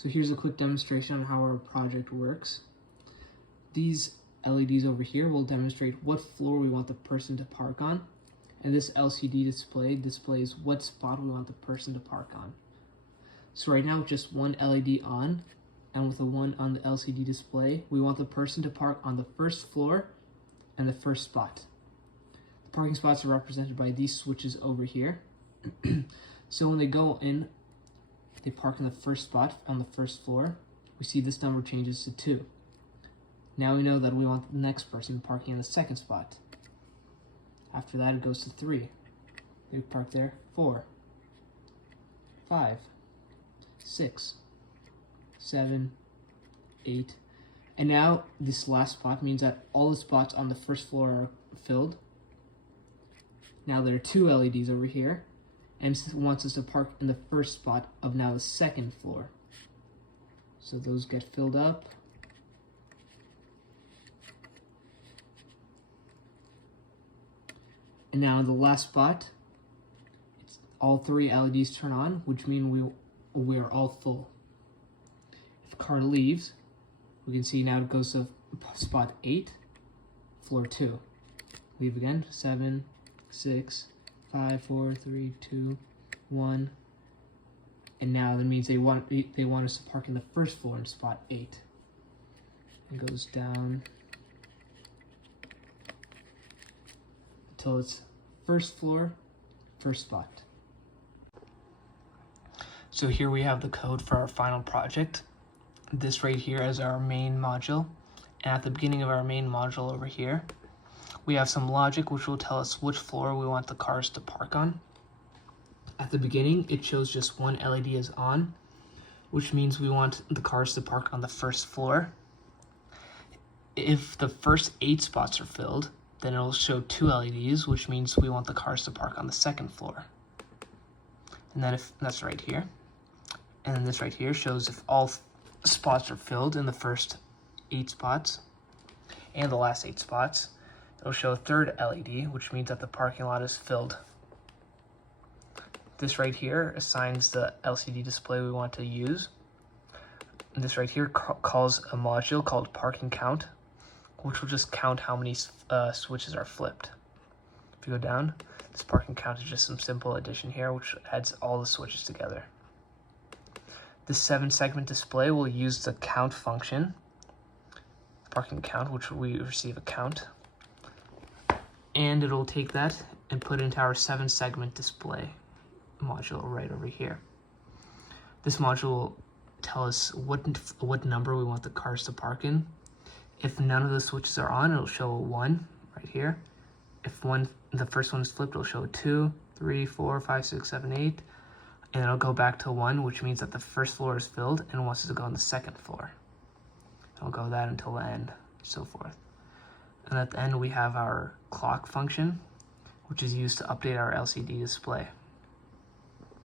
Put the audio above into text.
So here's a quick demonstration on how our project works. These LEDs over here will demonstrate what floor we want the person to park on, and this LCD display displays what spot we want the person to park on. So right now with just one LED on, and with the one on the LCD display, we want the person to park on the first floor and the first spot. The parking spots are represented by these switches over here. So when they go in, they park in the first spot on the first floor. We see this number changes to 2. Now we know that we want the next person parking in the second spot. After that, it goes to 3. They park there. 4, 5, 6, 7, 8. And now this last spot means that all the spots on the first floor are filled. Now there are 2 LEDs over here, and it wants us to park in the first spot of now the second floor. So those get filled up. And now the last spot, all 3 LEDs turn on, which means we are all full. If the car leaves, we can see now it goes to spot 8, floor 2. Leave again, 7, 6, 5, 4, 3, 2, 1. And now that means they want us to park in the first floor in spot 8. It goes down until it's first floor, first spot. So here we have the code for our final project. This right here is our main module. And at the beginning of our main module over here, we have some logic which will tell us which floor we want the cars to park on. At the beginning, it shows just one LED is on, which means we want the cars to park on the first floor. If the first 8 spots are filled, then it'll show 2 LEDs, which means we want the cars to park on the second floor. And then if that's right here. And then this right here shows if all spots are filled in the first 8 spots and the last 8 spots, it'll show a third LED, which means that the parking lot is filled. This right here assigns the LCD display we want to use. And this right here calls a module called parking count, which will just count how many switches are flipped. If you go down, this parking count is just some simple addition here, which adds all the switches together. This 7-segment display will use the count function, parking count, which we receive a count, and it'll take that and put it into our 7-segment display module right over here. This module will tell us what number we want the cars to park in. If none of the switches are on, it'll show a 1 right here. If the first one is flipped, it'll show 2, 3, 4, 5, 6, 7, 8. And it'll go back to 1, which means that the first floor is filled and wants us to go on the second floor. It'll go that until the end, so forth. And at the end, we have our clock function, which is used to update our LCD display.